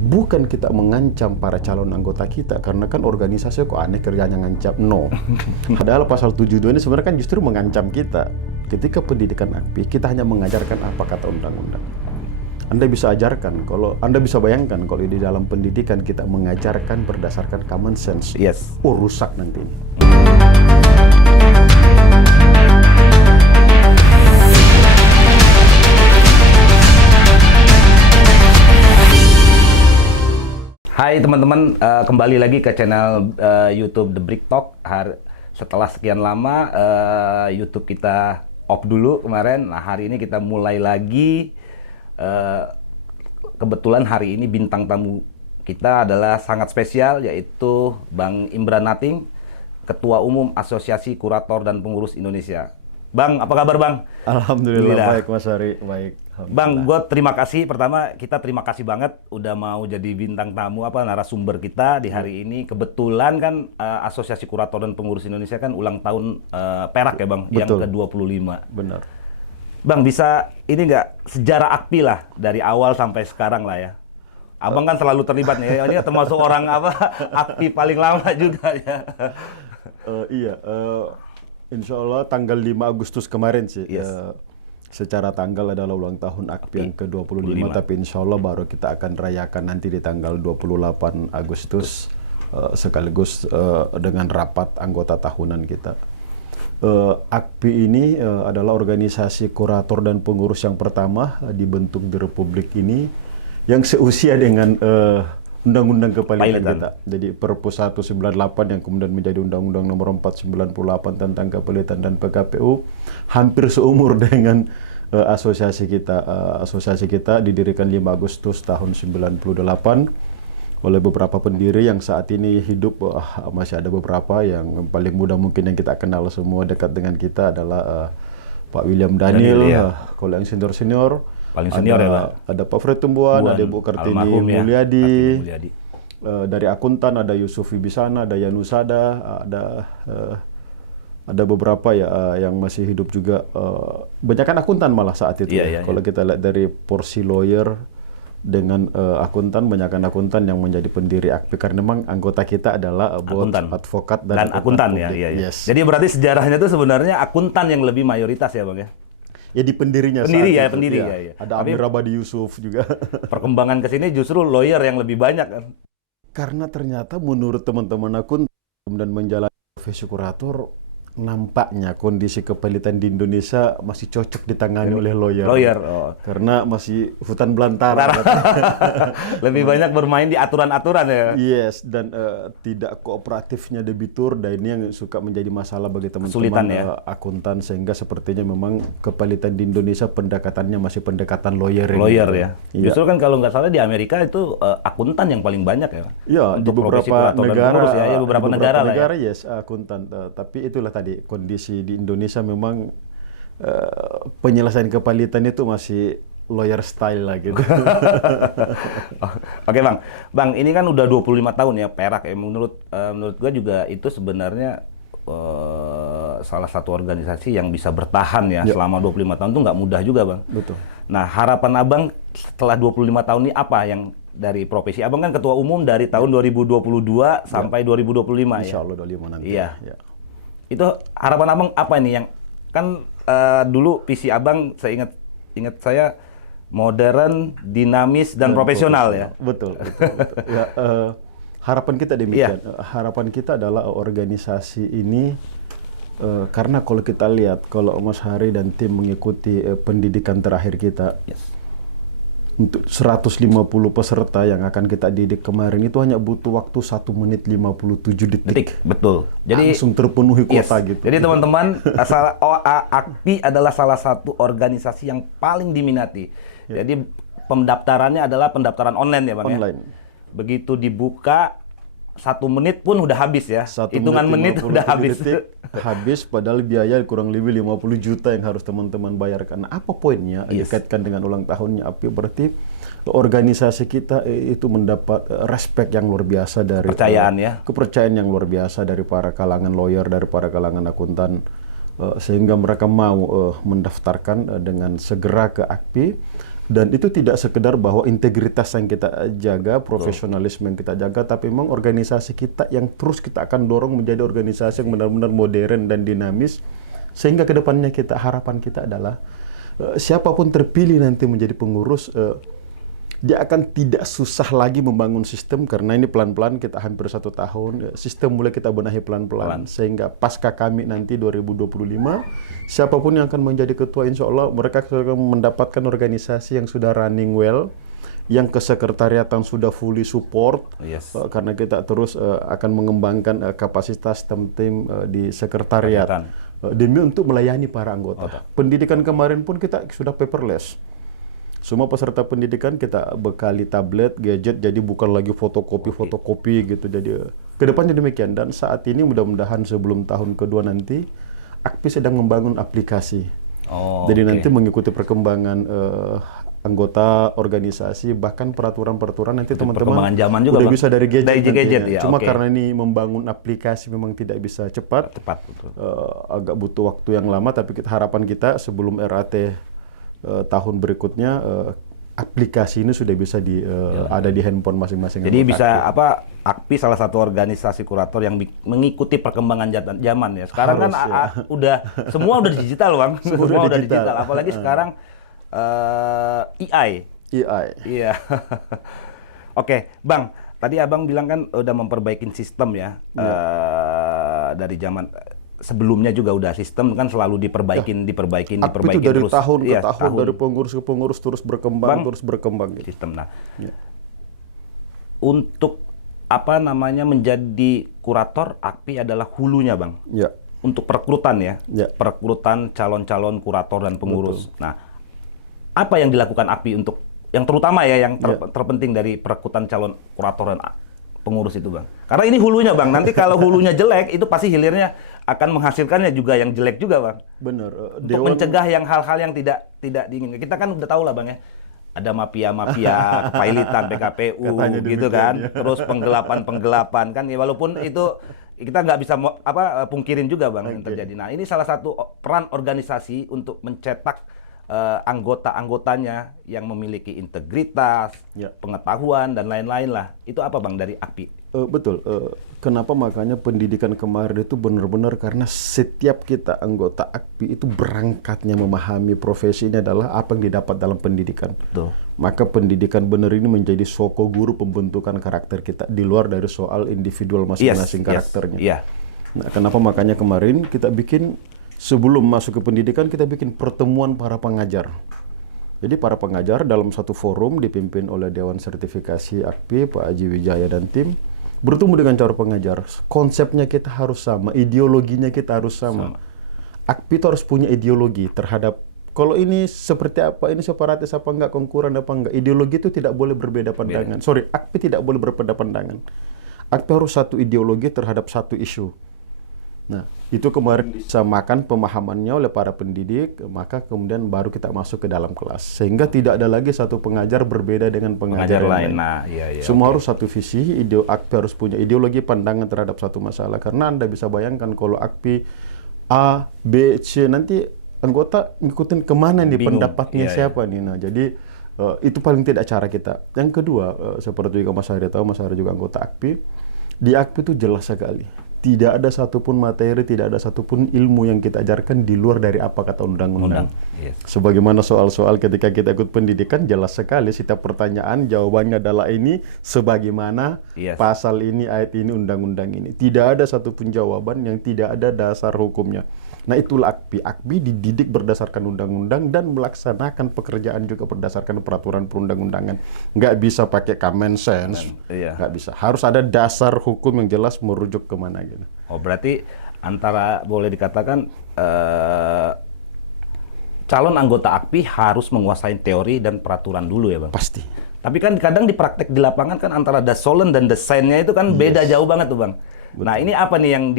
bukan kita mengancam para calon anggota kita, karena kan organisasi kok aneh kerjanya ngancam, no. Padahal pasal 72 ini sebenarnya kan justru mengancam kita. Ketika pendidikan AKPI, kita hanya mengajarkan apa kata undang-undang. Anda bisa ajarkan, kalau Anda bisa bayangkan kalau di dalam pendidikan kita mengajarkan berdasarkan common sense. Yes. Oh, rusak nanti ini. Hai teman-teman, kembali lagi ke channel YouTube The Brick Talk. Setelah sekian lama YouTube kita off dulu kemarin. Nah, hari ini kita mulai lagi. Kebetulan hari ini bintang tamu kita adalah sangat spesial, yaitu Bang Imran Nating, Ketua Umum Asosiasi Kurator dan Pengurus Indonesia. Bang, apa kabar Bang? Alhamdulillah, baik Mas Ari, baik. Bang, gue terima kasih. Pertama, kita terima kasih banget udah mau jadi bintang tamu narasumber kita di hari ini. Kebetulan kan Asosiasi Kurator dan Pengurus Indonesia kan ulang tahun Perak ya Bang, Betul. yang ke-25. Benar. Bang, bisa ini nggak sejarah AKPI lah dari awal sampai sekarang lah ya. Abang kan selalu terlibat nih, ini termasuk orang AKPI paling lama juga ya. Iya, insya Allah tanggal 5 Agustus kemarin sih. Yes. Secara tanggal adalah ulang tahun AKPI yang ke-25, tapi insya Allah baru kita akan rayakan nanti di tanggal 28 Agustus, sekaligus dengan rapat anggota tahunan kita. AKPI ini adalah organisasi kurator dan pengurus yang pertama dibentuk di Republik ini, yang seusia dengan Undang-Undang Kepalitan kita. Jadi Perpus 198 yang kemudian menjadi Undang-Undang Nomor 498 tentang Kepalitan dan PKPU hampir seumur dengan asosiasi kita. Asosiasi kita didirikan 5 Agustus tahun 98 oleh beberapa pendiri yang saat ini hidup. Masih ada beberapa, yang paling muda mungkin yang kita kenal semua dekat dengan kita adalah Pak William Daniel, kalau yang senior-senior. Paling senior ya Pak? Ada Pak Fred Tumbuhan, ada Ibu Kartini Mulyadi. Dari akuntan ada Yusuf Wibisana, ada Yanusada, ada beberapa ya yang masih hidup juga. Banyakan akuntan malah saat itu. Kalau kita lihat dari porsi lawyer dengan akuntan, banyakan akuntan yang menjadi pendiri AKPI, karena memang anggota kita adalah advokat dan akuntan ya. Yes. Jadi berarti sejarahnya itu sebenarnya akuntan yang lebih mayoritas ya Bang ya? Ya di pendirinya. Pendiri ya, pendiri ya. Ada Amir Abadi Yusuf juga. Perkembangan ke sini justru lawyer yang lebih banyak kan? Karena ternyata menurut teman-teman akuntan dan menjalani profesi kurator, nampaknya kondisi kepalitan di Indonesia masih cocok ditangani oleh lawyer. Karena masih hutan belantara. Lebih banyak bermain di aturan-aturan ya. Yes, dan tidak kooperatifnya debitur, dan ini yang suka menjadi masalah bagi teman-teman akuntan, sehingga sepertinya memang kepalitan di Indonesia pendekatannya masih pendekatan lawyer. Lawyer ya. Justru kan kalau nggak salah di Amerika itu akuntan yang paling banyak ya. Iya, di beberapa negara. Ya, beberapa negara lah ya. Yes, akuntan. Tapi itulah tadi kondisi di Indonesia memang penyelesaian kepalitan itu masih lawyer style lah gitu. Oke Bang. Bang, ini kan udah 25 tahun ya Perak ya. Menurut gua juga itu sebenarnya salah satu organisasi yang bisa bertahan ya selama 25 tahun itu nggak mudah juga Bang. Betul. Nah, harapan Abang setelah 25 tahun ini apa yang dari profesi? Abang kan ketua umum dari tahun 2022 sampai 2025 Insya Allah 25 nanti. Iya. Itu harapan Abang apa ini yang kan dulu visi Abang saya ingat saya modern, dinamis dan profesional ya. Betul. Ya, harapan kita demikian. Harapan kita adalah organisasi ini, karena kalau kita lihat, kalau Mas Hari dan tim mengikuti pendidikan terakhir kita, untuk 150 peserta yang akan kita didik kemarin itu hanya butuh waktu 1 menit 57 detik. Betul. Jadi langsung terpenuhi kuota gitu. Jadi teman-teman, AKPI adalah salah satu organisasi yang paling diminati. Jadi pendaftarannya adalah pendaftaran online ya Bang online. Ya? Begitu dibuka 1 menit pun udah habis ya. Hitungan menit udah habis. Habis, padahal biaya kurang lebih 50 juta yang harus teman-teman bayarkan. Nah, apa poinnya? Dikaitkan dengan ulang tahunnya AKPI, berarti organisasi kita itu mendapat respect yang luar biasa dari kepercayaan yang luar biasa dari para kalangan lawyer, dari para kalangan akuntan, sehingga mereka mau mendaftarkan dengan segera ke AKPI. Dan itu tidak sekedar bahwa integritas yang kita jaga, profesionalisme yang kita jaga, tapi memang organisasi kita yang terus kita akan dorong menjadi organisasi yang benar-benar modern dan dinamis, sehingga kedepannya harapan kita adalah siapapun terpilih nanti menjadi pengurus, dia akan tidak susah lagi membangun sistem, karena ini pelan-pelan kita hampir 1 tahun, sistem mulai kita benahi pelan-pelan, sehingga pasca kami nanti 2025, siapapun yang akan menjadi ketua, insya Allah mereka akan mendapatkan organisasi yang sudah running well, yang kesekretariatan sudah fully support, karena kita terus akan mengembangkan kapasitas tim-tim di sekretariat, demi untuk melayani para anggota. Pendidikan kemarin pun kita sudah paperless. Semua peserta pendidikan kita bekali tablet, gadget, jadi bukan lagi fotokopi gitu. Jadi kedepannya demikian. Dan saat ini mudah-mudahan sebelum tahun kedua nanti, AKPI sedang membangun aplikasi. Jadi nanti mengikuti perkembangan anggota organisasi, bahkan peraturan-peraturan nanti teman-teman udah bisa dari gadget. Ya, Cuma karena ini membangun aplikasi memang tidak bisa cepat, agak butuh waktu yang lama. Tapi harapan kita sebelum RAT tahun berikutnya aplikasi ini sudah bisa ada di handphone masing-masing. Jadi bisa AKPI salah satu organisasi kurator yang mengikuti perkembangan zaman ya. Sekarang kan semua udah digital, Bang. Semua udah digital. Apalagi sekarang AI. Iya. Oke, Bang. Tadi Abang bilang kan udah memperbaikin sistem ya. Dari zaman sebelumnya juga udah sistem kan selalu diperbaikin itu dari terus. Tahun ke tahun, dari pengurus ke pengurus terus berkembang, gitu. Sistem. Nah, untuk menjadi kurator, AKPI adalah hulunya, Bang. Ya. Untuk perekrutan ya. Perekrutan calon-calon kurator dan pengurus. Betul. Nah, apa yang dilakukan AKPI untuk yang terutama ya, yang terpenting dari perekrutan calon kurator dan pengurus itu, Bang? Karena ini hulunya, Bang. Nanti kalau hulunya jelek, itu pasti hilirnya akan menghasilkannya juga yang jelek juga, Bang. Benar. Untuk mencegah hal-hal yang tidak diinginkan. Kita kan udah tahu lah, Bang ya. Ada mafia-mafia, kepailitan PKPU gitu kan. Ya. Terus penggelapan kan. Ya, walaupun itu kita nggak bisa pungkirin juga, Bang, yang terjadi. Nah, ini salah satu peran organisasi untuk mencetak anggota-anggotanya yang memiliki integritas, pengetahuan, dan lain-lain lah. Itu apa, Bang, dari AKPI? Betul. Kenapa makanya pendidikan kemarin itu benar-benar karena setiap kita anggota AKPI itu berangkatnya memahami profesi ini adalah apa yang didapat dalam pendidikan. Betul. Maka pendidikan benar ini menjadi soko guru pembentukan karakter kita di luar dari soal individual masing-masing karakternya. Nah, kenapa makanya kemarin kita bikin sebelum masuk ke pendidikan kita bikin pertemuan para pengajar. Jadi para pengajar dalam satu forum dipimpin oleh Dewan Sertifikasi AKPI, Pak Haji Wijaya dan tim, bertemu dengan cara pengajar. Konsepnya kita harus sama, ideologinya kita harus sama. AKPI itu harus punya ideologi terhadap kalau ini seperti apa, ini separatis apa enggak, konkuren apa enggak. Ideologi itu tidak boleh berbeda pandangan. AKPI tidak boleh berbeda pandangan. AKPI harus satu ideologi terhadap satu isu. Nah, itu kemarin disamakan pemahamannya oleh para pendidik, maka kemudian baru kita masuk ke dalam kelas. Sehingga tidak ada lagi satu pengajar berbeda dengan pengajar lain. Nah, semua harus satu visi, AKPI harus punya ideologi pandangan terhadap satu masalah. Karena Anda bisa bayangkan kalau AKPI A, B, C, nanti anggota ngikutin kemana nih, pendapatnya siapa nih. Nah, jadi itu paling tidak cara kita. Yang kedua, seperti juga Mas Hari tahu, Mas Hari juga anggota AKPI. Di AKPI itu jelas sekali. Tidak ada satupun materi, tidak ada satupun ilmu yang kita ajarkan di luar dari apa kata undang-undang. Sebagaimana soal-soal ketika kita ikut pendidikan, jelas sekali setiap pertanyaan jawabannya adalah ini, sebagaimana pasal ini, ayat ini, undang-undang ini. Tidak ada satupun jawaban yang tidak ada dasar hukumnya. Nah, itulah AKPI. AKPI dididik berdasarkan undang-undang dan melaksanakan pekerjaan juga berdasarkan peraturan perundang-undangan. Nggak bisa pakai common sense, nggak bisa. Harus ada dasar hukum yang jelas merujuk kemana gitu. Oh, berarti antara boleh dikatakan calon anggota AKPI harus menguasai teori dan peraturan dulu ya, Bang? Pasti. Tapi kan kadang di praktek di lapangan kan antara dasolen dan desainnya itu kan beda jauh banget tuh, Bang. Betul. Nah, ini apa nih yang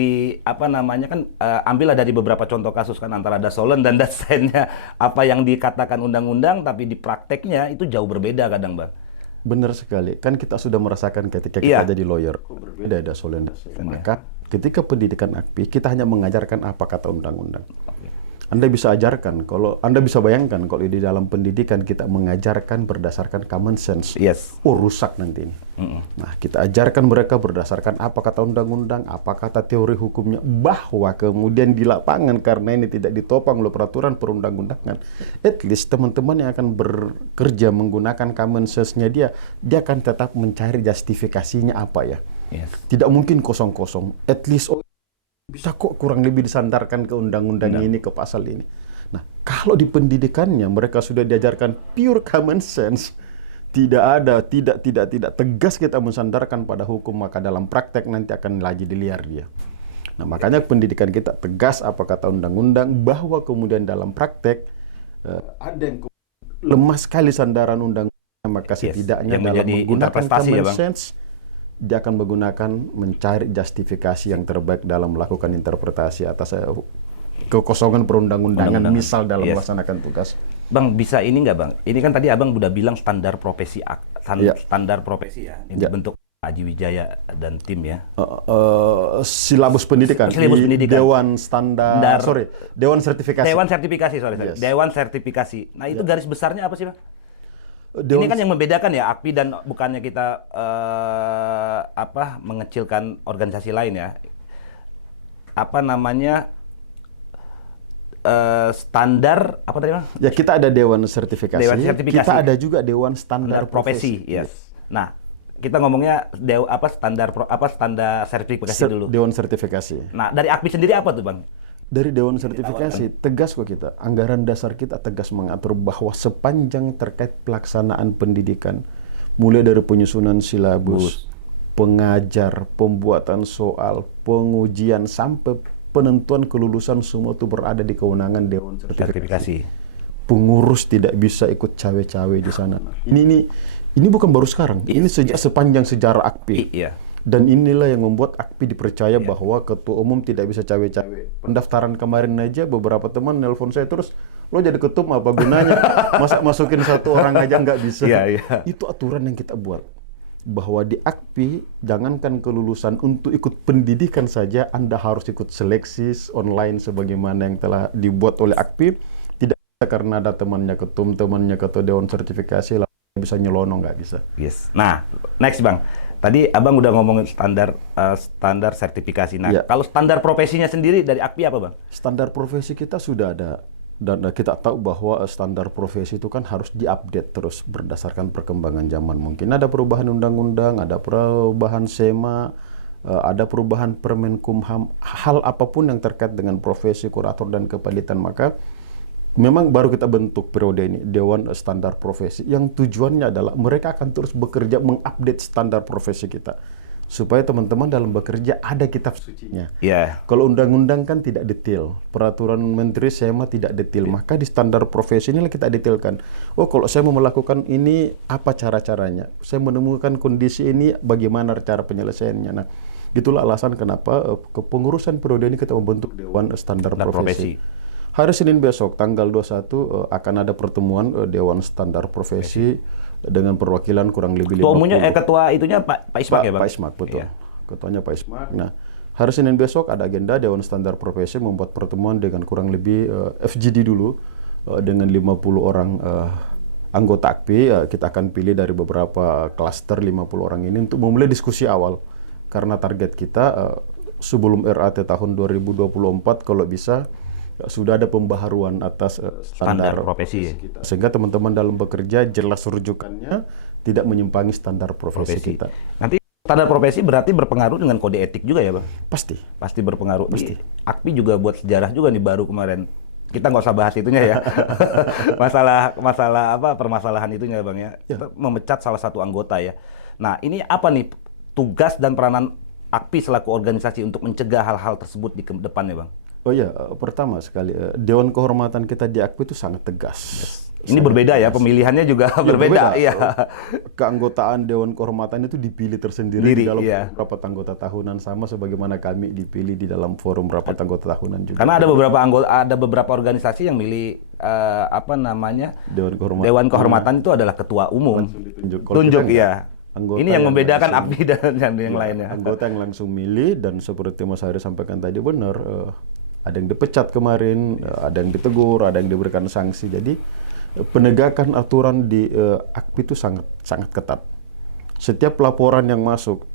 ambillah dari beberapa contoh kasus kan antara dasolen dan desainnya apa yang dikatakan undang-undang tapi di prakteknya itu jauh berbeda kadang, Bang. Benar sekali. Kan kita sudah merasakan ketika kita jadi lawyer. Berbeda dasolen. Maka ketika pendidikan AKPI kita hanya mengajarkan apa kata undang-undang. Anda bisa ajarkan, kalau Anda bisa bayangkan kalau di dalam pendidikan kita mengajarkan berdasarkan common sense. Yes. Oh, rusak nanti ini. Nah, kita ajarkan mereka berdasarkan apa kata undang-undang, apa kata teori hukumnya, bahwa kemudian di lapangan karena ini tidak ditopang oleh peraturan perundang-undangan, at least teman-teman yang akan bekerja menggunakan common sense-nya dia akan tetap mencari justifikasinya apa ya. Yes. Tidak mungkin kosong-kosong. At least bisa kok kurang lebih disandarkan ke undang-undang ini, ke pasal ini. Nah, kalau di pendidikannya mereka sudah diajarkan pure common sense, tidak tegas kita mensandarkan pada hukum, maka dalam praktek nanti akan lagi diliar dia. Nah, makanya pendidikan kita tegas apa kata undang-undang, bahwa kemudian dalam praktek ada yang lemah sekali sandaran undang-undang, maka setidaknya dalam menggunakan common sense, dia akan menggunakan mencari justifikasi yang terbaik dalam melakukan interpretasi atas kekosongan perundang-undangan, misal dalam melaksanakan tugas. Bang, bisa ini nggak Bang? Ini kan tadi Abang udah bilang standar profesi, standar profesi ya, ini dibentuk Aji Wijaya dan tim ya. Silabus pendidikan, Dewan Standar, Dewan Sertifikasi. Dewan Sertifikasi, yes. Dewan Sertifikasi. Nah, itu garis besarnya apa sih Bang? Ini kan yang membedakan ya AKPI, dan bukannya kita mengecilkan organisasi lain ya. Apa namanya, standar apa tadi Bang? Ya, kita ada Dewan Sertifikasi. Kita ada juga Dewan Standar Profesi. Yes. Nah, kita ngomongnya standar sertifikasi dulu. Dewan Sertifikasi. Nah, dari AKPI sendiri apa tuh Bang? Dari Dewan Sertifikasi, tegas kok kita. Anggaran dasar kita tegas mengatur bahwa sepanjang terkait pelaksanaan pendidikan, mulai dari penyusunan silabus, pengajar, pembuatan soal, pengujian, sampai penentuan kelulusan, semua itu berada di kewenangan Dewan Sertifikasi. Pengurus tidak bisa ikut cawe-cawe di sana. Ini bukan baru sekarang. Ini sejak sepanjang sejarah AKPI. Iya. Dan inilah yang membuat AKPI dipercaya bahwa ketua umum tidak bisa cawe-cawe. Pendaftaran kemarin aja beberapa teman nelpon saya terus, lo jadi ketum apa gunanya? Masa masukin satu orang aja nggak bisa? Itu aturan yang kita buat. Bahwa di AKPI, jangankan kelulusan, untuk ikut pendidikan saja Anda harus ikut seleksi online sebagaimana yang telah dibuat oleh AKPI. Tidak bisa karena ada temannya ketum, temannya ketua Dewan Sertifikasi, lalu bisa nyelonong, nggak bisa. Yes. Nah, next Bang. Tadi Abang udah ngomongin standar sertifikasi. Nah, kalau standar profesinya sendiri dari AKPI apa Bang? Standar profesi kita sudah ada. Dan kita tahu bahwa standar profesi itu kan harus diupdate terus berdasarkan perkembangan zaman. Mungkin ada perubahan undang-undang, ada perubahan SEMA, ada perubahan Permenkumham, hal apapun yang terkait dengan profesi, kurator, dan kepalitan. Maka memang baru kita bentuk periode ini, Dewan Standar Profesi, yang tujuannya adalah mereka akan terus bekerja mengupdate standar profesi kita. Supaya teman-teman dalam bekerja ada kitab sucinya. Kalau undang-undang kan tidak detail, peraturan menteri SEMA tidak detail, maka di standar profesi inilah kita detailkan. Oh, kalau saya mau melakukan ini, apa cara-caranya? Saya menemukan kondisi ini, bagaimana cara penyelesaiannya? Nah, itulah alasan kenapa kepengurusan periode ini kita membentuk Dewan Standar Profesi. Hari Senin besok, tanggal 21, akan ada pertemuan Dewan Standar Profesi dengan perwakilan kurang lebih 50. Ketua itunya Pak Ismak ya Bang? Pak Ismak, betul. Ketuanya Pak Ismak. Nah, hari Senin besok ada agenda Dewan Standar Profesi membuat pertemuan dengan kurang lebih FGD dulu, dengan 50 orang anggota AKPI. Kita akan pilih dari beberapa klaster 50 orang ini untuk memulai diskusi awal. Karena target kita sebelum RAT tahun 2024 kalau bisa sudah ada pembaharuan atas standar profesi kita. Sehingga teman-teman dalam bekerja jelas rujukannya, tidak menyimpangi standar profesi kita. Nanti standar profesi berarti berpengaruh dengan kode etik juga ya Bang? Pasti berpengaruh. Pasti. AKPI juga buat sejarah juga nih baru kemarin. Kita nggak usah bahas itunya ya. Permasalahan itunya Bang ya. Kita memecat salah satu anggota ya. Nah, ini apa nih tugas dan peranan AKPI selaku organisasi untuk mencegah hal-hal tersebut di depannya Bang? Oh iya, pertama sekali, Dewan Kehormatan kita di AKPI itu sangat tegas. Ini berbeda ya, pemilihannya juga berbeda. Keanggotaan Dewan Kehormatan itu dipilih tersendiri di dalam rapat anggota tahunan, sama sebagaimana kami dipilih di dalam forum rapat anggota tahunan juga. Karena ada beberapa organisasi yang milih Dewan Kehormatan itu adalah ketua umum. Tunjuk ya. Ini yang membedakan AKPI dan yang lainnya. Anggota yang langsung milih, dan seperti Mas Hari sampaikan tadi benar, ada yang dipecat kemarin, ada yang ditegur, ada yang diberikan sanksi. Jadi penegakan aturan di AKPI itu sangat sangat ketat. Setiap laporan yang masuk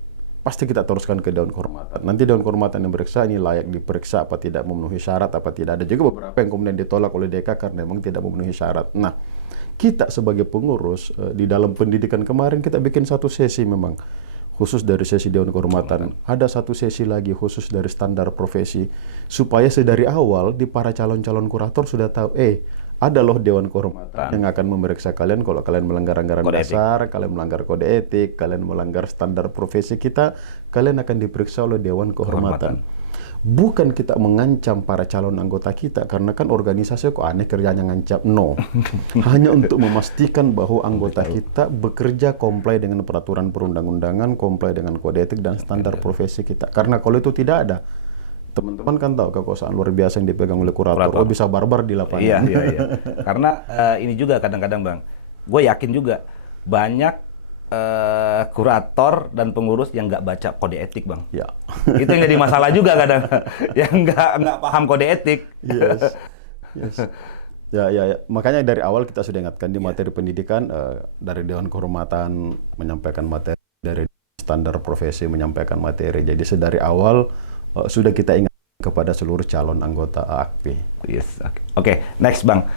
pasti kita teruskan ke Dewan Kehormatan. Nanti Dewan Kehormatan yang beriksa ini layak diperiksa apa tidak, memenuhi syarat apa tidak. Ada juga beberapa yang kemudian ditolak oleh DK karena memang tidak memenuhi syarat. Nah, kita sebagai pengurus di dalam pendidikan kemarin kita bikin satu sesi memang khusus dari sesi Dewan Kehormatan. Ada satu sesi lagi khusus dari standar profesi supaya sedari awal di para calon-calon kurator sudah tahu ada loh Dewan Kehormatan yang akan memeriksa kalian kalau kalian melanggar anggaran dasar, kalian melanggar kode etik, kalian melanggar standar profesi kita, kalian akan diperiksa oleh Dewan Kehormatan. Bukan kita mengancam para calon anggota kita, karena kan organisasi kok aneh kerjanya ngancam. No. Hanya untuk memastikan bahwa anggota kita bekerja comply dengan peraturan perundang-undangan, comply dengan kode etik dan standar profesi kita. Karena kalau itu tidak ada, teman-teman kan tahu kekuasaan luar biasa yang dipegang oleh kurator. Oh, bisa barbar di lapangan. Iya. Karena ini juga kadang-kadang Bang, gue yakin juga banyak kurator dan pengurus yang nggak baca kode etik Bang. Ya. Itu yang jadi masalah juga kadang, yang nggak paham kode etik. Yes. Ya. Makanya dari awal kita sudah ingatkan di materi pendidikan, dari Dewan Kehormatan menyampaikan materi, dari standar profesi menyampaikan materi. Jadi sedari awal sudah kita ingat kepada seluruh calon anggota AKPI. Yes. Oke. Next Bang.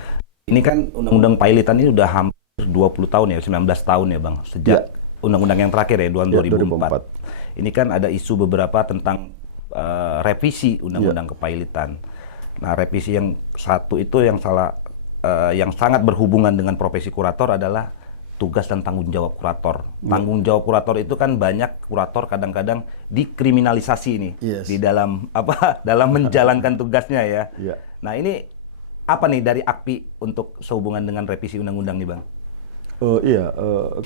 Ini kan undang-undang pilotan ini udah hampir 20 tahun ya, 19 tahun ya Bang. Sejak undang-undang yang terakhir ya, 2004. Ini kan ada isu beberapa tentang revisi undang-undang kepailitan. Nah, revisi yang satu itu yang sangat berhubungan dengan profesi kurator adalah tugas dan tanggung jawab kurator. Tanggung jawab kurator itu kan banyak kurator kadang-kadang dikriminalisasi nih di dalam dalam menjalankan tugasnya ya. Nah, ini apa nih dari AKPI untuk sehubungan dengan revisi undang-undang nih Bang?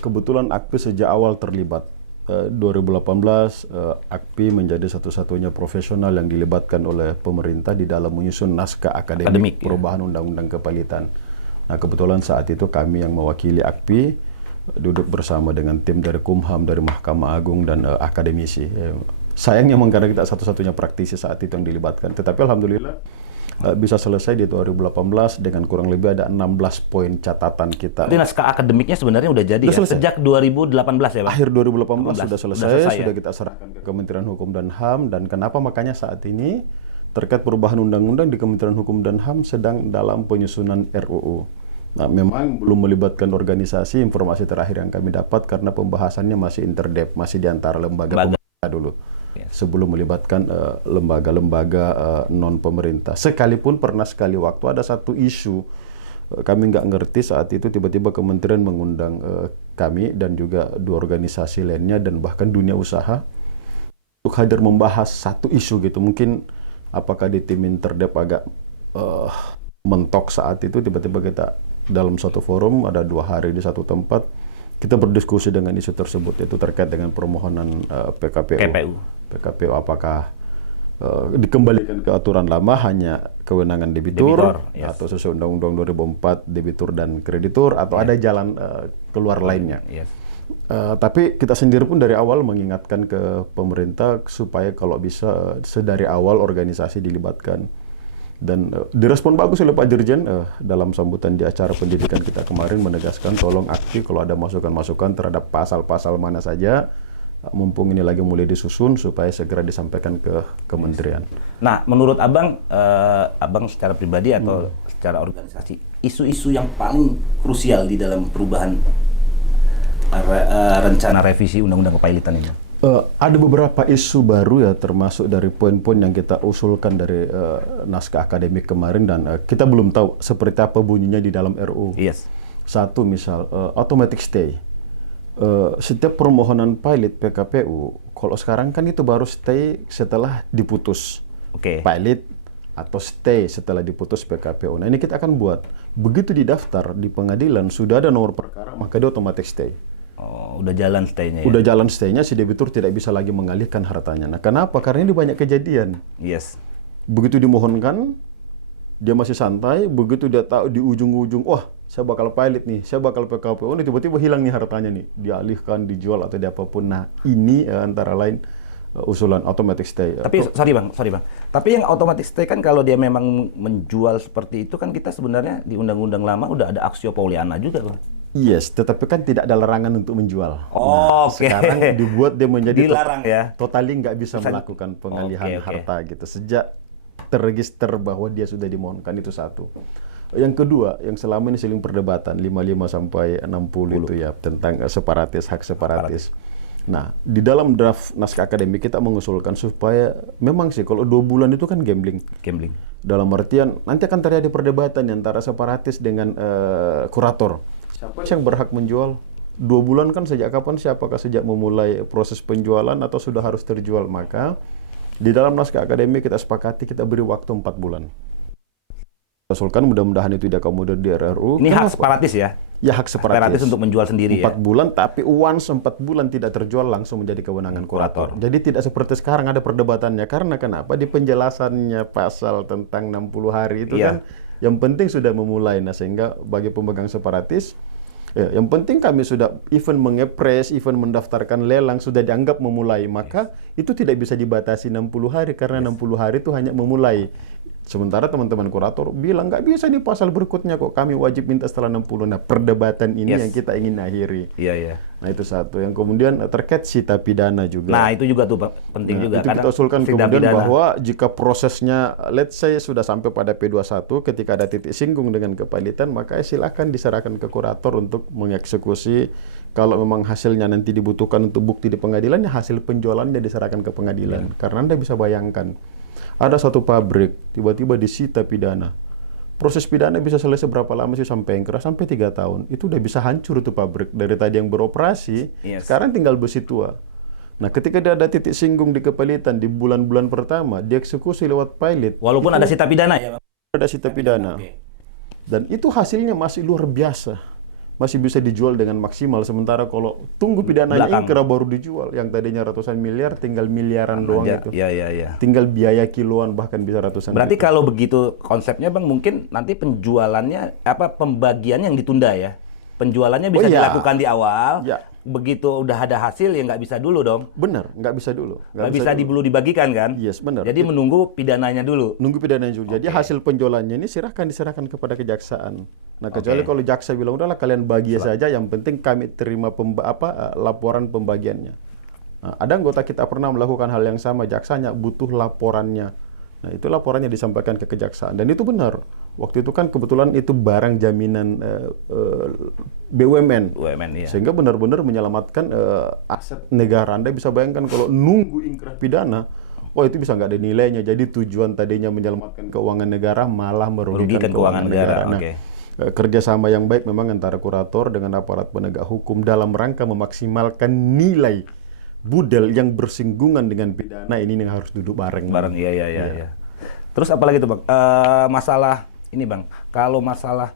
Kebetulan AKPI sejak awal terlibat. 2018 AKPI menjadi satu-satunya profesional yang dilibatkan oleh pemerintah di dalam menyusun naskah akademik perubahan undang-undang kepailitan. Nah, kebetulan saat itu kami yang mewakili AKPI duduk bersama dengan tim dari Kumham, dari Mahkamah Agung dan akademisi. Sayangnya memang karena kita satu-satunya praktisi saat itu yang dilibatkan. Tetapi alhamdulillah bisa selesai di 2018 dengan kurang lebih ada 16 poin catatan kita. Jadi naskah akademiknya sebenarnya udah jadi ya? Sejak 2018 ya Pak? Akhir 2018 sudah selesai, sudah kita serahkan ke Kementerian Hukum dan HAM. Dan kenapa makanya saat ini terkait perubahan undang-undang di Kementerian Hukum dan HAM sedang dalam penyusunan RUU. Nah, memang belum melibatkan organisasi, informasi terakhir yang kami dapat karena pembahasannya masih interdep, masih di antara lembaga pemerintah dulu. Sebelum melibatkan lembaga-lembaga non-pemerintah. Sekalipun pernah sekali waktu ada satu isu, kami nggak ngerti saat itu tiba-tiba kementerian mengundang kami dan juga dua organisasi lainnya dan bahkan dunia usaha untuk hadir membahas satu isu gitu. Mungkin apakah di tim interdep agak mentok saat itu, tiba-tiba kita dalam satu forum ada 2 hari di satu tempat kita berdiskusi dengan isu tersebut, yaitu terkait dengan permohonan PKPU apakah dikembalikan ke aturan lama hanya kewenangan debitur atau sesuai Undang-Undang 2004 debitur dan kreditur atau ada jalan keluar lainnya. Tapi kita sendiri pun dari awal mengingatkan ke pemerintah supaya kalau bisa sedari awal organisasi dilibatkan. Dan direspon bagus oleh Pak Dirjen dalam sambutan di acara pendidikan kita kemarin, menegaskan tolong aktif kalau ada masukan-masukan terhadap pasal-pasal mana saja, mumpung ini lagi mulai disusun supaya segera disampaikan ke kementerian. Nah, menurut Abang, Abang secara pribadi atau secara organisasi, isu-isu yang paling krusial di dalam perubahan rencana revisi Undang-Undang Kepailitan ini? Ada beberapa isu baru ya, termasuk dari poin-poin yang kita usulkan dari naskah akademik kemarin dan kita belum tahu seperti apa bunyinya di dalam RUU. Satu misal automatic stay. Setiap permohonan pilot PKPU, kalau sekarang kan itu baru stay setelah diputus pilot atau stay setelah diputus PKPU. Nah, ini kita akan buat begitu didaftar di pengadilan sudah ada nomor perkara, maka dia automatic stay. Oh, udah jalan stay-nya ya? Udah jalan stay-nya, si debitur tidak bisa lagi mengalihkan hartanya. Nah, kenapa? Karena ini banyak kejadian. Begitu dimohonkan, dia masih santai. Begitu dia tahu di ujung-ujung, wah, saya bakal pilot nih, saya bakal PKPU, tiba-tiba hilang nih hartanya nih. Dialihkan, dijual, atau di apapun. Nah, ini antara lain usulan automatic stay. Tapi sorry bang. Tapi yang automatic stay kan kalau dia memang menjual seperti itu kan kita sebenarnya di undang-undang lama udah ada aksio pauliana juga bang. Yes, tetapi kan tidak ada larangan untuk menjual. Oh, oke. Sekarang dibuat dia menjadi dilarang ya. Totally nggak bisa melakukan pengalihan harta gitu sejak terregister bahwa dia sudah dimohonkan, itu satu. Yang kedua, yang selama ini seling perdebatan 55 sampai 60 itu ya tentang separatis, hak separatis. Nah, di dalam draft naskah akademik kita mengusulkan supaya memang sih kalau 2 bulan itu kan gambling. Dalam artian nanti akan terjadi perdebatan antara separatis dengan kurator. Siapa yang berhak menjual? 2 bulan kan sejak kapan sih? Apakah sejak memulai proses penjualan atau sudah harus terjual? Maka di dalam naskah akademik kita sepakati kita beri waktu 4 bulan. Usulkan mudah-mudahan itu diakomodir di RRU. Ini hak separatis ya? Ya, hak separatis untuk menjual sendiri 4 bulan, tapi once 4 bulan tidak terjual langsung menjadi kewenangan kurator. Jadi tidak seperti sekarang ada perdebatannya. Karena kenapa? Di penjelasannya pasal tentang 60 hari itu kan yang penting sudah memulai. Nah, sehingga bagi pemegang separatis, yang penting kami sudah even mengepres, even mendaftarkan lelang, sudah dianggap memulai. Maka itu tidak bisa dibatasi 60 hari karena 60 hari itu hanya memulai. Sementara teman-teman kurator bilang nggak bisa di pasal berikutnya kok, kami wajib minta setelah 60. Nah, perdebatan ini yang kita ingin akhiri. Nah, itu satu. Yang kemudian terkait sita pidana juga. Nah, itu juga tuh penting juga. Itu kita usulkan kemudian bahwa jika prosesnya let's say sudah sampai pada P21 ketika ada titik singgung dengan kepalitan, maka silakan diserahkan ke kurator untuk mengeksekusi. Kalau memang hasilnya nanti dibutuhkan untuk bukti di pengadilan, ya hasil penjualannya diserahkan ke pengadilan. Karena Anda bisa bayangkan ada satu pabrik tiba-tiba disita pidana. Proses pidana bisa selesai berapa lama sih? Sampai yang keras sampai 3 tahun. Itu udah bisa hancur itu pabrik. Dari tadi yang beroperasi, sekarang tinggal besi tua. Nah, ketika dia ada titik singgung di kepalitan di bulan-bulan pertama, dieksekusi lewat pilot. Walaupun ada sita pidana ya, Bang? Ada sita pidana. Dan itu hasilnya masih luar biasa. Masih bisa dijual dengan maksimal. Sementara kalau tunggu pidananya ingkrah baru dijual. Yang tadinya ratusan miliar tinggal miliaran doang itu. Tinggal biaya kiloan bahkan bisa ratusan. Berarti kalau begitu konsepnya Bang, mungkin nanti penjualannya pembagian yang ditunda ya. Penjualannya bisa dilakukan di awal. Begitu udah ada hasil ya nggak bisa dulu dong. Benar, nggak bisa dulu. Nggak bisa dulu dibagikan kan? Yes, benar. Jadi menunggu pidananya dulu. Nunggu pidananya dulu. Jadi hasil penjualannya ini diserahkan kepada kejaksaan. Nah, kecuali kalau jaksa bilang udahlah kalian bagi saja, yang penting kami terima laporan pembagiannya. Nah, ada anggota kita pernah melakukan hal yang sama, jaksanya butuh laporannya. Nah, itu laporannya disampaikan ke kejaksaan dan itu benar. Waktu itu kan kebetulan itu barang jaminan BUMN. Sehingga benar-benar menyelamatkan aset negara. Anda bisa bayangkan kalau nunggu ingkrah pidana, itu bisa nggak ada nilainya. Jadi tujuan tadinya menyelamatkan keuangan negara malah merugikan keuangan negara. Nah, kerjasama yang baik memang antara kurator dengan aparat penegak hukum dalam rangka memaksimalkan nilai budel yang bersinggungan dengan pidana ini yang harus duduk bareng. Iya. Terus apalagi tuh Bang? Masalah ini Bang, kalau masalah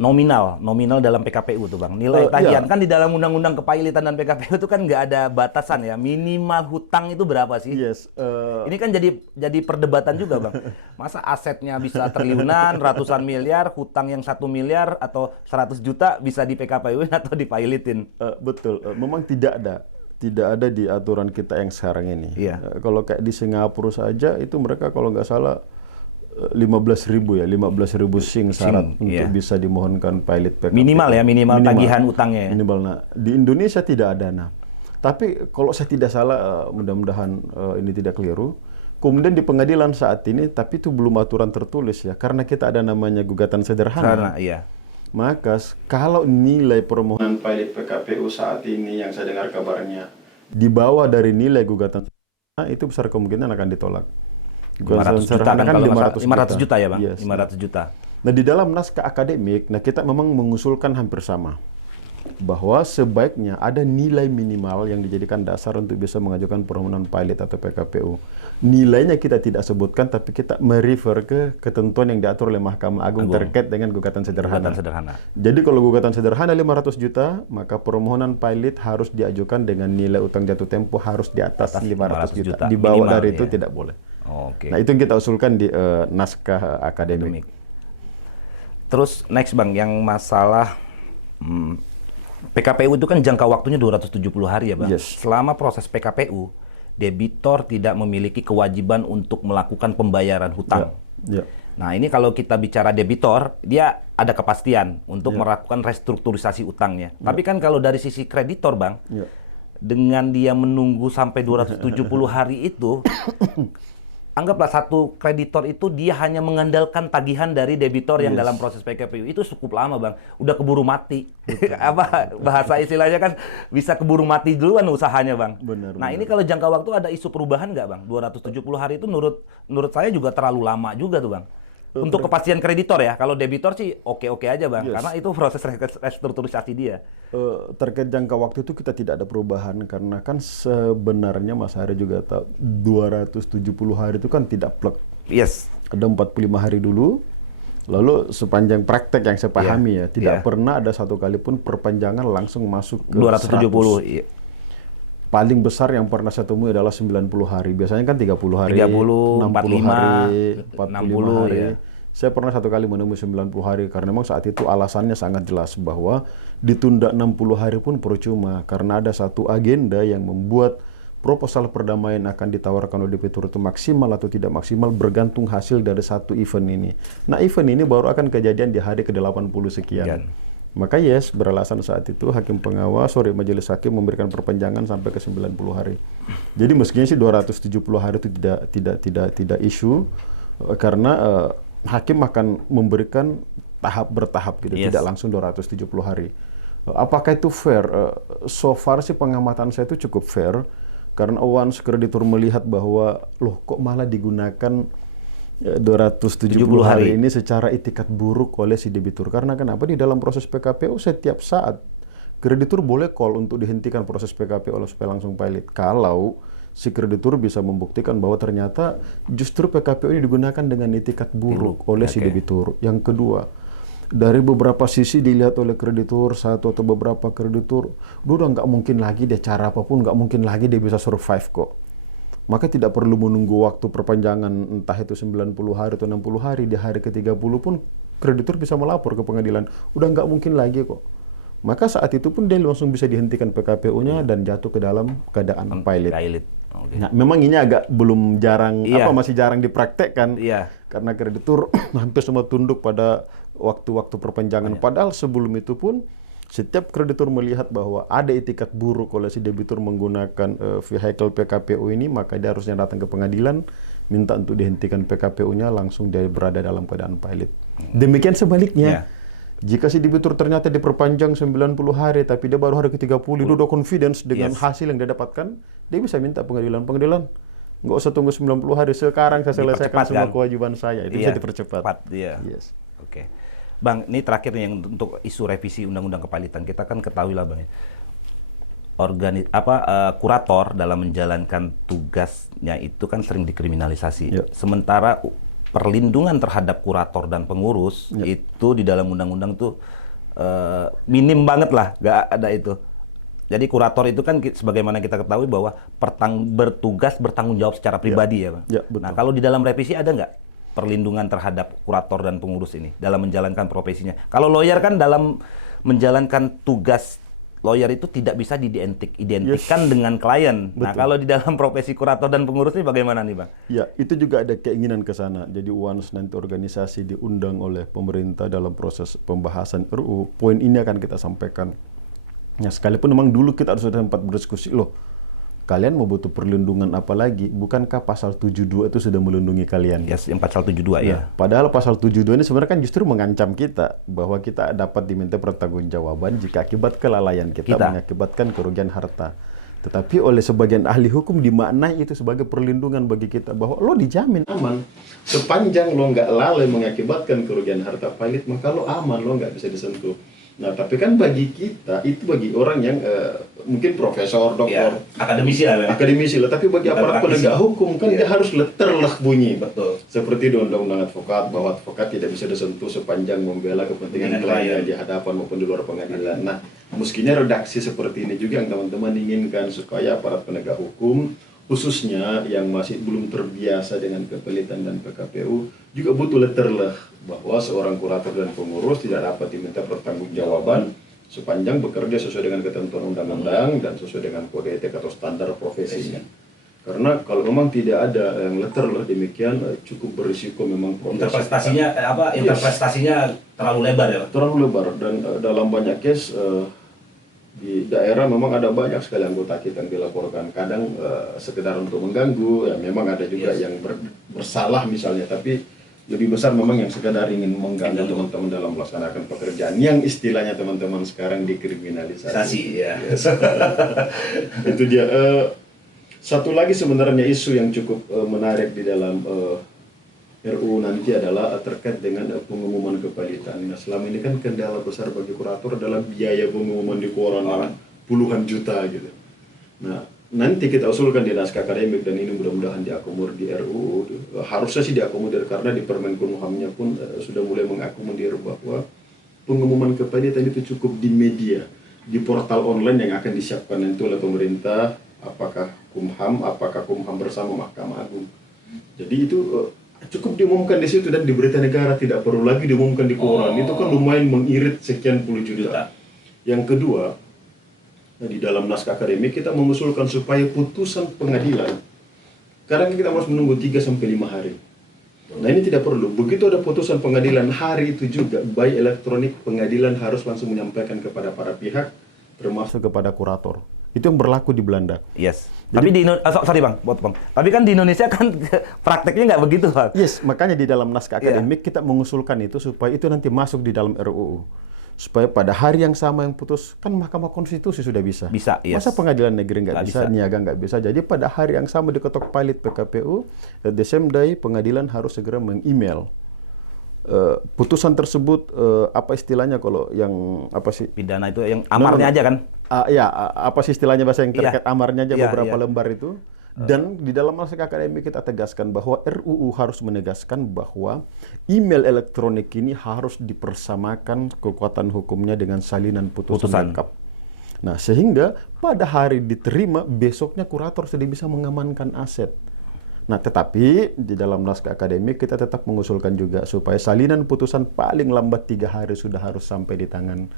nominal dalam PKPU tuh Bang, nilai tagihan kan di dalam undang-undang kepailitan dan PKPU itu kan nggak ada batasan ya, minimal hutang itu berapa sih? Ini kan jadi perdebatan juga Bang. Masa asetnya bisa triliunan, ratusan miliar, hutang yang 1 miliar atau 100 juta bisa di PKPU atau dipailitin? Betul, memang tidak ada di aturan kita yang sekarang ini. Kalau kayak di Singapura saja itu mereka kalau nggak salah 15.000 sing syarat untuk bisa dimohonkan pilot PKPU. Minimal tagihan utangnya ya. Minimal. Nah, di Indonesia tidak ada. Nah, tapi kalau saya tidak salah, mudah-mudahan ini tidak keliru. Kemudian di pengadilan saat ini, tapi itu belum aturan tertulis ya, karena kita ada namanya gugatan sederhana. Maka kalau nilai permohonan pilot PKPU saat ini yang saya dengar kabarnya di bawah dari nilai gugatan sederhana, itu besar kemungkinan akan ditolak. 500 juta kan kalau 500 juta ya Bang? 500 juta. Nah, di dalam naskah akademik, kita memang mengusulkan hampir sama. Bahwa sebaiknya ada nilai minimal yang dijadikan dasar untuk bisa mengajukan permohonan pilot atau PKPU. Nilainya kita tidak sebutkan, tapi kita merefer ke ketentuan yang diatur oleh Mahkamah Agung terkait dengan gugatan sederhana. Jadi kalau gugatan sederhana 500 juta, maka permohonan pilot harus diajukan dengan nilai utang jatuh tempo harus di atas 500 juta. Di bawah minimal, dari itu tidak boleh. Nah, itu yang kita usulkan di naskah akademik. Terus next Bang, yang masalah PKPU itu kan jangka waktunya 270 hari ya Bang. Yes. Selama proses PKPU, debitor tidak memiliki kewajiban untuk melakukan pembayaran hutang. Ya. Nah ini kalau kita bicara debitor, dia ada kepastian untuk melakukan restrukturisasi utangnya. Tapi kan kalau dari sisi kreditor Bang, dengan dia menunggu sampai 270 hari itu, anggaplah satu kreditor itu dia hanya mengandalkan tagihan dari debitor yang dalam proses PKPU itu cukup lama Bang, udah keburu mati. Apa bahasa istilahnya kan bisa keburu mati duluan usahanya Bang. Benar, nah ini kalau jangka waktu ada isu perubahan nggak Bang? 270 hari itu menurut saya juga terlalu lama juga tuh Bang. Untuk kepastian kreditor ya, kalau debitor sih oke-oke aja Bang, karena itu proses restrukturisasi dia. Terkait jangka waktu itu kita tidak ada perubahan karena kan sebenarnya Mas Hari juga tahu 270 hari itu kan tidak plek. Yes. Ada 45 hari dulu, lalu sepanjang praktek yang saya pahami tidak pernah ada satu kali pun perpanjangan langsung masuk ke 270. 100. Iya. Paling besar yang pernah saya temui adalah 90 hari. Biasanya kan 30 hari, 30, 60 45, hari, 45 60 hari. ya. Saya pernah satu kali menemui 90 hari karena memang saat itu alasannya sangat jelas bahwa ditunda 60 hari pun percuma karena ada satu agenda yang membuat proposal perdamaian akan ditawarkan oleh debitur itu maksimal atau tidak maksimal bergantung hasil dari satu event ini. Nah, event ini baru akan kejadian di hari ke-80 sekian. Maka beralasan saat itu majelis hakim memberikan perpanjangan sampai ke 90 hari. Jadi mestinya sih 270 hari itu tidak isu karena hakim akan memberikan bertahap gitu, tidak langsung 270 hari. Apakah itu fair? So far sih pengamatan saya itu cukup fair karena once kreditur melihat bahwa loh kok malah digunakan 270 hari ini secara itikat buruk oleh si debitur. Karena kenapa? Di dalam proses PKPU setiap saat kreditur boleh call untuk dihentikan proses PKPU supaya langsung pilot. Kalau si kreditur bisa membuktikan bahwa ternyata justru PKPU ini digunakan dengan itikat buruk oleh si debitur. Yang kedua, dari beberapa sisi dilihat oleh kreditur, satu atau beberapa kreditur, udah nggak mungkin lagi deh cara apapun, nggak mungkin lagi dia bisa survive kok. Maka tidak perlu menunggu waktu perpanjangan entah itu 90 hari atau 60 hari, di hari ke-30 pun kreditur bisa melapor ke pengadilan. Udah nggak mungkin lagi kok. Maka saat itu pun dia langsung bisa dihentikan PKPU-nya dan jatuh ke dalam keadaan pilot. Nah, memang ini agak belum jarang, masih jarang dipraktekkan. Karena kreditur hampir semua tunduk pada waktu-waktu perpanjangan. Padahal sebelum itu pun setiap kreditur melihat bahwa ada itikat buruk oleh si debitur menggunakan vehicle PKPU ini, maka dia harusnya datang ke pengadilan, minta untuk dihentikan PKPU-nya, langsung dia berada dalam keadaan pilot. Demikian sebaliknya, jika si debitur ternyata diperpanjang 90 hari, tapi dia baru hari ke-30, dia udah confidence dengan hasil yang dia dapatkan, dia bisa minta pengadilan, nggak usah tunggu 90 hari, sekarang saya selesaikan semua kewajiban saya, itu bisa dipercepat. Oke. Bang, ini terakhir nih yang untuk isu revisi Undang-Undang Kepalitan. Kita kan ketahui lah Bang, kurator dalam menjalankan tugasnya itu kan sering dikriminalisasi. Sementara perlindungan terhadap kurator dan pengurus itu di dalam undang-undang tuh minim banget lah, nggak ada itu. Jadi kurator itu kan sebagaimana kita ketahui bahwa bertugas bertanggung jawab secara pribadi ya Bang. Nah kalau di dalam revisi ada nggak perlindungan terhadap kurator dan pengurus ini dalam menjalankan profesinya? Kalau lawyer kan dalam menjalankan tugas lawyer itu tidak bisa diidentikan dengan klien. Nah, kalau di dalam profesi kurator dan pengurus ini bagaimana nih, Bang? Ya, itu juga ada keinginan ke sana. Jadi once nanti organisasi diundang oleh pemerintah dalam proses pembahasan RUU, poin ini akan kita sampaikan. Ya, sekalipun memang dulu kita harus sempat berdiskusi, loh, kalian mau butuh perlindungan apa lagi? Bukankah pasal 72 itu sudah melindungi kalian? Yes, yang pasal 72 ya. Padahal pasal 72 ini sebenarnya kan justru mengancam kita bahwa kita dapat diminta pertanggungjawaban jika akibat kelalaian kita mengakibatkan kerugian harta. Tetapi oleh sebagian ahli hukum dimaknai itu sebagai perlindungan bagi kita bahwa lo dijamin aman sepanjang lo nggak lalai mengakibatkan kerugian harta pilot, maka lo aman, lo nggak bisa disentuh. Nah, tapi kan bagi kita, itu bagi orang yang mungkin profesor, dokter, akademisi lah, tapi bagi aparat penegak hukum kan dia harus letterlah bunyi. Betul. Seperti di undang-undang advokat, bahwa advokat tidak bisa disentuh sepanjang membela kepentingan kliennya di hadapan maupun di luar pengadilan. Nah, mestinya redaksi seperti ini juga yang teman-teman inginkan supaya aparat penegak hukum, khususnya yang masih belum terbiasa dengan kepelitan dan PKPU, juga butuh letterlah bahwa seorang kurator dan pengurus tidak dapat diminta pertanggungjawaban sepanjang bekerja sesuai dengan ketentuan undang-undang dan sesuai dengan kode etik atau standar profesinya. Karena kalau memang tidak ada yang letterlah demikian, cukup berisiko memang interpretasinya terlalu lebar ya. Terlalu lebar, dan dalam banyak case di daerah memang ada banyak sekali anggota kita yang dilaporkan. Kadang sekedar untuk mengganggu, ya memang ada juga yang bersalah misalnya, tapi lebih besar memang yang sekedar ingin mengganggu teman-teman dalam melaksanakan pekerjaan yang istilahnya teman-teman sekarang dikriminalisasi. Yes. Itu dia. Satu lagi sebenarnya isu yang cukup menarik di dalam RUU nanti adalah terkait dengan pengumuman kepalitan. Nah, selama ini kan kendala besar bagi kurator adalah biaya pengumuman di koran puluhan juta gitu. Nah, nanti kita usulkan di naskah akademik dan ini mudah-mudahan diakomodir di RUU. Harusnya sih diakomodir karena di Permenkumhamnya pun sudah mulai mengakomodir bahwa pengumuman kepalitan itu cukup di media, di portal online yang akan disiapkan nanti oleh pemerintah, apakah Kumham bersama Mahkamah Agung. Jadi itu cukup diumumkan di situ dan di berita negara, tidak perlu lagi diumumkan di koran. Itu kan lumayan mengirit sekian puluh juta. Yang kedua, di dalam naskah akademik kita mengusulkan supaya putusan pengadilan, kadang kita harus menunggu 3-5 hari. Nah, ini tidak perlu. Begitu ada putusan pengadilan hari itu juga, by elektronik, pengadilan harus langsung menyampaikan kepada para pihak, termasuk kepada kurator. Itu yang berlaku di Belanda. Yes. Jadi, tapi sorry bang, potong. Tapi kan di Indonesia kan prakteknya nggak begitu, Bang. Yes, makanya di dalam naskah akademik kita mengusulkan itu supaya itu nanti masuk di dalam RUU. Supaya pada hari yang sama yang putus, kan Mahkamah Konstitusi sudah bisa. Bisa, yes. Masa pengadilan negeri nggak bisa, niaga nggak bisa. Jadi pada hari yang sama diketok palit PKPU, the same day pengadilan harus segera meng-email putusan tersebut, apa istilahnya kalau yang apa sih? Pidana itu yang amarnya aja kan? Apa sih istilahnya bahasa yang terkait amarnya aja beberapa lembar itu. Dan di dalam naskah akademik kita tegaskan bahwa RUU harus menegaskan bahwa email elektronik ini harus dipersamakan kekuatan hukumnya dengan salinan putusan lengkap. Nah, sehingga pada hari diterima, besoknya kurator sudah bisa mengamankan aset. Nah, tetapi di dalam naskah akademik kita tetap mengusulkan juga supaya salinan putusan paling lambat 3 hari sudah harus sampai di tangan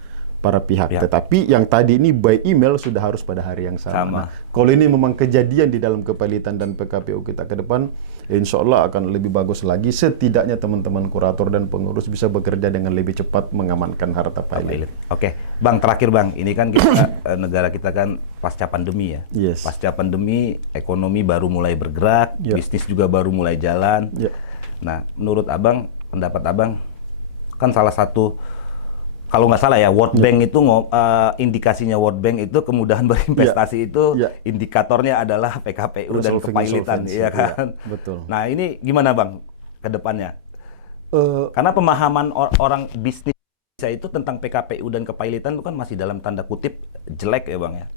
para pihak. Tetapi yang tadi ini by email sudah harus pada hari yang sama. Nah, kalau ini memang kejadian di dalam kepalitan dan PKPU kita ke depan, insya Allah akan lebih bagus lagi. Setidaknya teman-teman kurator dan pengurus bisa bekerja dengan lebih cepat mengamankan harta pilot. Oke, Bang, terakhir Bang, ini kan kita negara kita kan pasca pandemi ya. Yes. Pasca pandemi, ekonomi baru mulai bergerak, bisnis juga baru mulai jalan. Nah, menurut Abang, pendapat Abang, kan salah satu, kalau nggak salah ya, World Bank itu indikasinya World Bank itu kemudahan berinvestasi itu indikatornya adalah PKPU dan kepailitan, ya kan? Betul. Nah, ini gimana Bang ke depannya? Karena pemahaman orang bisnis itu tentang PKPU dan kepailitan itu kan masih dalam tanda kutip jelek ya Bang ya?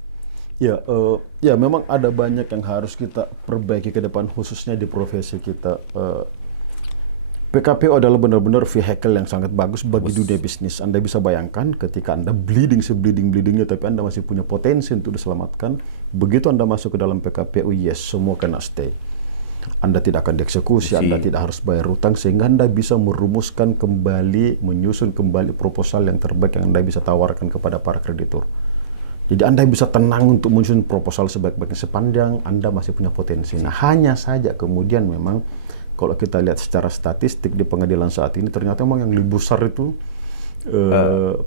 Ya, memang ada banyak yang harus kita perbaiki ke depan, khususnya di profesi kita. PKPU adalah benar-benar vehicle yang sangat bagus bagi dunia bisnis. Anda bisa bayangkan ketika Anda bleeding sebleeding-bleedingnya, tapi Anda masih punya potensi untuk diselamatkan. Begitu Anda masuk ke dalam PKPU, yes, semua kena stay. Anda tidak akan dieksekusi, Anda tidak harus bayar hutang, sehingga Anda bisa merumuskan kembali, menyusun kembali proposal yang terbaik yang Anda bisa tawarkan kepada para kreditur. Jadi Anda bisa tenang untuk menyusun proposal sebaik-baiknya sepanjang Anda masih punya potensi. Nah, hanya saja kemudian memang kalau kita lihat secara statistik di pengadilan saat ini, ternyata memang yang lebih besar itu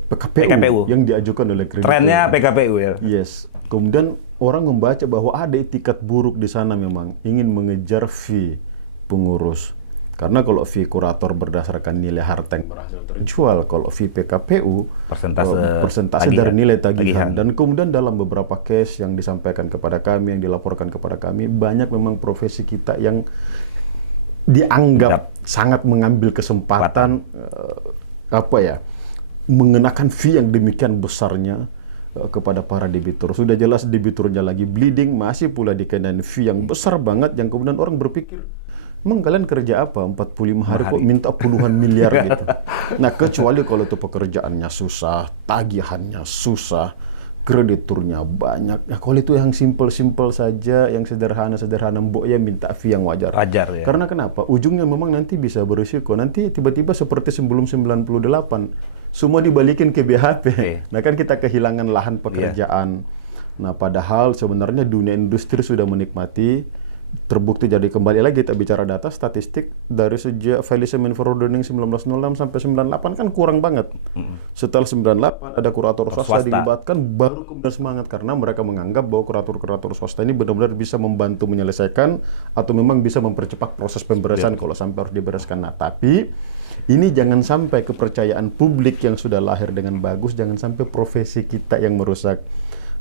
PKPU yang diajukan oleh kreditur. Trennya PKPU ya? Yes. Kemudian orang membaca bahwa ada etikat buruk di sana, memang ingin mengejar fee pengurus. Karena kalau fee kurator berdasarkan nilai harta yang berhasil terjual, kalau fee PKPU persentase dari nilai tagihan. Dan kemudian dalam beberapa case yang disampaikan kepada kami, yang dilaporkan kepada kami, banyak memang profesi kita yang dianggap sangat mengambil kesempatan mengenakan fee yang demikian besarnya kepada para debitur. Sudah jelas debiturnya lagi bleeding, masih pula dikenain fee yang besar banget, yang kemudian orang berpikir, emang kalian kerja apa 45 hari kok minta puluhan miliar gitu. Nah, kecuali kalau itu pekerjaannya susah, tagihannya susah, krediturnya banyak. Ya kalau itu yang simple-simple saja, yang sederhana-sederhana, mbok ya minta fee yang wajar. Wajar ya. Karena kenapa? Ujungnya memang nanti bisa berisiko. Nanti tiba-tiba seperti sebelum 98, semua dibalikin ke BHP. Nah kan kita kehilangan lahan pekerjaan. Nah padahal sebenarnya dunia industri sudah menikmati. Terbukti, jadi kembali lagi kita bicara data statistik dari sejak Velisemen Verordening 1906 sampai 98 kan kurang banget. Setelah 98 ada kurator swasta dilibatkan, baru kemudian semangat karena mereka menganggap bahwa kurator swasta ini benar-benar bisa membantu menyelesaikan atau memang bisa mempercepat proses pemberesan kalau sampai harus dibereskan. Nah tapi ini jangan sampai kepercayaan publik yang sudah lahir dengan bagus, jangan sampai profesi kita yang merusak.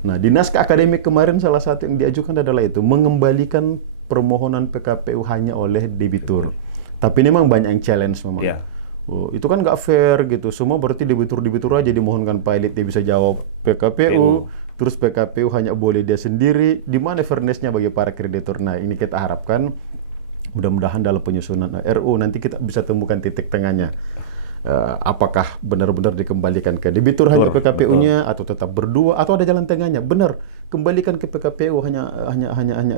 Nah di naskah akademik kemarin salah satu yang diajukan adalah itu, mengembalikan permohonan PKPU hanya oleh debitur. Tapi ini memang banyak yang challenge memang. Oh, itu kan nggak fair gitu. Semua berarti debitur-debitur aja dimohonkan pilot, dia bisa jawab PKPU. Terus PKPU hanya boleh dia sendiri. Di mana fairness-nya bagi para kreditur? Nah ini kita harapkan mudah-mudahan dalam penyusunan RU nanti kita bisa temukan titik tengahnya. Apakah benar-benar dikembalikan ke debitur hanya PKPU-nya atau tetap berdua atau ada jalan tengahnya? Benar, kembalikan ke PKPU hanya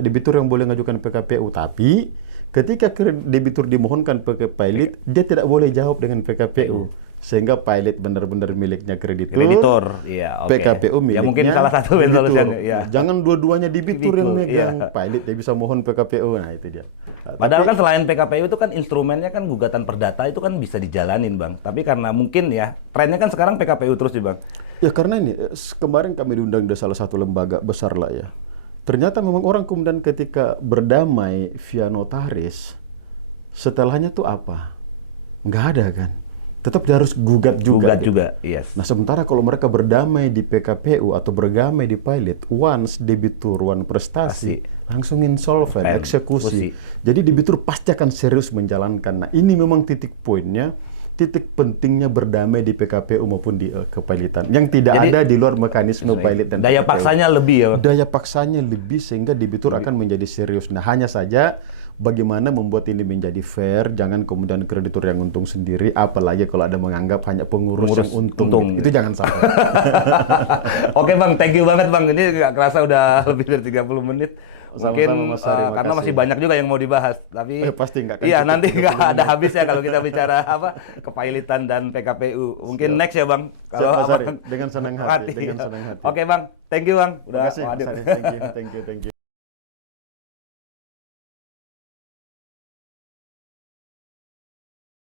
debitur yang boleh mengajukan PKPU. Tapi ketika debitur dimohonkan ke pilot, dia tidak boleh jawab dengan PKPU. Sehingga pilot benar-benar miliknya kreditur, iya, PKPU miliknya ya mungkin salah satu solusinya. Ya. Jangan dua-duanya debitur yang megang, pilot dia bisa mohon PKPU. Nah itu dia. Padahal kan selain PKPU itu kan instrumennya kan gugatan perdata itu kan bisa dijalanin Bang. Tapi karena mungkin ya trennya kan sekarang PKPU terus nih Bang. Ya karena ini kemarin kami diundang di salah satu lembaga besar lah ya. Ternyata memang orang kemudian ketika berdamai via notaris, setelahnya tuh apa? Nggak ada kan? Tetap dia harus gugat juga. Yes. Nah sementara kalau mereka berdamai di PKPU atau berdamai di pilot, once debitur, one prestasi, langsung insolvent, eksekusi. Jadi debitur pasti akan serius menjalankan. Nah ini memang titik poinnya, titik pentingnya berdamai di PKPU maupun di kepailitan. Yang tidak ada di luar mekanisme pilot dan daya PKPU. Paksanya lebih ya Bang? Daya paksanya lebih sehingga debitur akan menjadi serius. Nah hanya saja bagaimana membuat ini menjadi fair, jangan kemudian kreditur yang untung sendiri, apalagi kalau ada menganggap hanya pengurus yang untung. Gitu. Itu jangan sampai. Oke Bang, thank you banget Bang. Ini nggak kerasa udah lebih dari 30 menit. Mungkin karena masih banyak juga yang mau dibahas, tapi pasti nggak. Iya nanti nggak ada habisnya kalau kita bicara kepailitan dan PKPU. Mungkin next ya Bang. Kalau dengan senang hati. Oke Bang, thank you Bang. Udah hadir. Thank you.